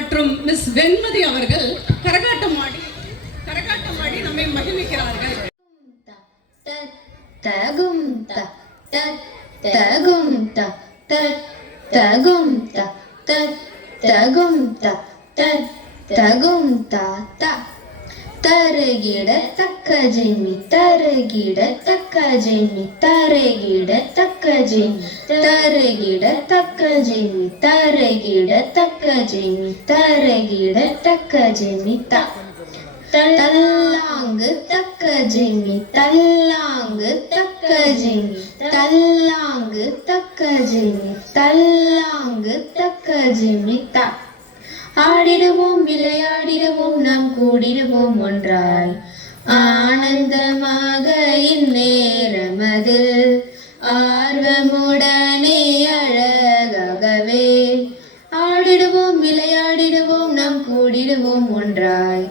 மற்றும் மிஸ் வெண்மதி அவர்கள் கரகாட்டம் ஆடி நம்மை மகிழ்விக்கிறார்கள். தரகிட தக்க ஜெமி தரகிட தக்க ஜெமி தரகிட தக்க ஜெமி தரகிட தக்க ஜெமி தரகிட தக்க ஜெமி தரகிட தக்க ஜெமி தல்லாங்கு தக்க ஜெமி தல்லாங்கு தக்க ஜெமி தல்லாங்கு தக்க ஜெமி தல்லாங்கு தக்க ஜெமி ஆடிடுவோம் விளையாடிடுவோம் நாம் கூடிடுவோம் ஒன்றாய் ஆனந்தமாக இந்நேரமதில் ஆர்வமுடனே அழகாகவே ஆடிடுவோம் விளையாடிடுவோம் நாம் கூடிடுவோம் ஒன்றாய்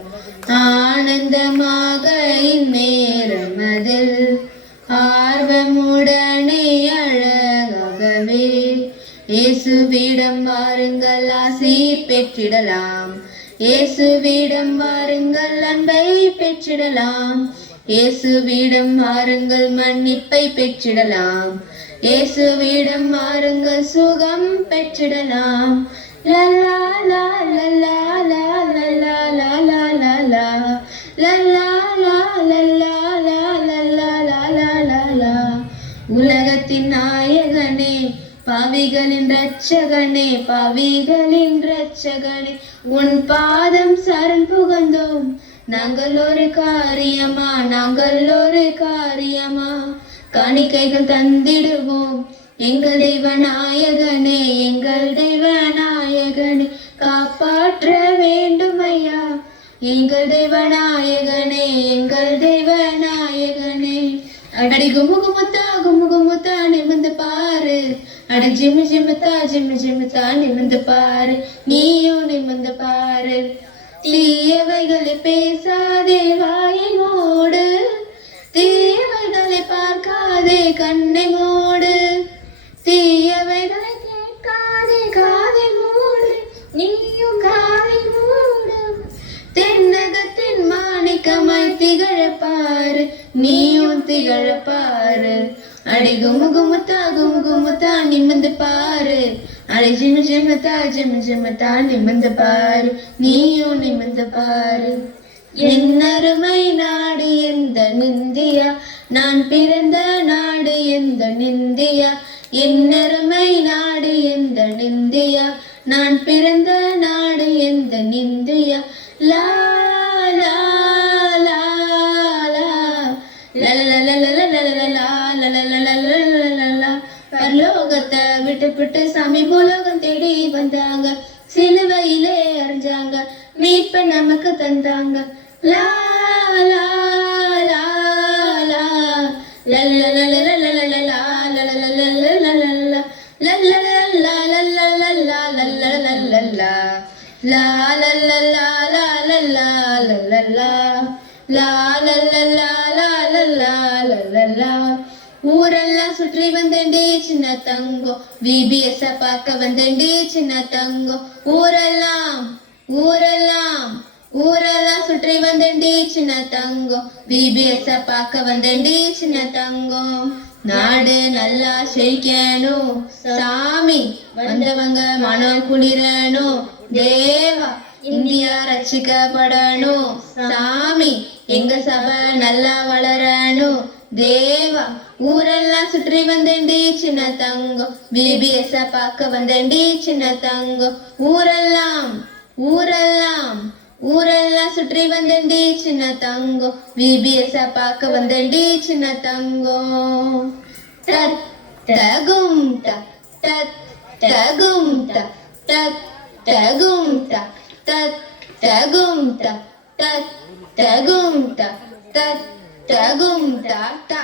ஆனந்தமாக இந்நேரமதில் ஆர்வமுடனே அழகாகவே இயேசுவிடம் வாருங்கள் ஆசி பெற்றிடலாம் இயேசுவிடம் வாருங்கள் அன்பை பெற்றிடலாம் இயேசுவிடம் வாருங்கள் மன்னிப்பை பெற்றிடலாம் இயேசுவிடம் வாருங்கள் சுகம் பெற்றிடலாம் லல்லா லா லல்லா லா லல்லா லா லா லா லா லல்லா லா லல்லா லா லல்லா லா லா லா லா உலகத்தின் நாயகனே பாவிகளின் இரட்சகனே பாவிகளின் இரட்சகனே உன் பாதம் சரண் புகழ்ந்தோம் நாங்கள் ஒரு காரியமா காணிக்கைகள் தந்திடுவோம் எங்கள் தெய்வநாயகனே காப்பாற்ற வேண்டும் ஐயா எங்கள் தெய்வநாயகனே அடி குமுகுமுத்தா நிமிந்து பாரு அட ஜிம்மு ஜிம்முத்தா நிமிந்து பாரு நீயும் நிமிந்து பாரு தீயவைகளை பேசாதே வாயை மூடு தீயவைகளை பார்க்காதே கண்ணை மூடு தீயவைகளை கேட்காதே காதை மூடு நீயும் காதை மூடு தென்னகத்தின் மாணிக்கமாய் திகழப்பாரு நீயும் திகழப்பாரு அடி குமுகுமுத்தா நிமிந்து பாரு அடி ஜிம்முத்தா நிமிந்து பாரு நீயும் நிமிந்து பாரு என்னருமை நாடு எந்த நிந்தியா நான் பிறந்த நாடு எந்த நிந்தியா என்னருமை நாடு எந்த நிந்தியா நான் பிறந்த நாடு எந்த நிந்தியா லா லா லா லா பரலோகத்தை விட்டு சாமி பூலோகம் தேடி வந்தாங்க சிலுவையிலே அரைஞ்சாங்க மீட்பை நமக்கு தந்தாங்க லா லா லா லா ஊரெல்லாம் சுற்றி வந்தேன்டி சின்ன தங்கம் VBS பார்க்க வந்தேன்டி சின்ன தங்கம் ஊரெல்லாம் சுற்றி வந்தேன்டி சின்ன தங்கம் VBS பார்க்க வந்தேன்டி சின்ன தங்கம் நாடு நல்லா செழிக்கணும் சாமி வந்தவங்க மனம் குளிரணும் தேவா இந்தியா ரட்சிக்கப்படணும் சாமி எங்க சபை நல்லா வளரணும் தேவா ஊரெல்லாம் சுற்றி வந்தேன்டி சின்ன தங்கம் VBS பார்க்க வந்தேன்டி சின்ன தங்கம் ஊரெல்லாம் சுற்றி வந்தேன்டி சின்ன தங்கம் VBS பார்க்க வந்தேன்டி சின்ன தங்கம் தகும்தா தகும்தா தகும்தா தகும்தா தகும்தா தகும்தா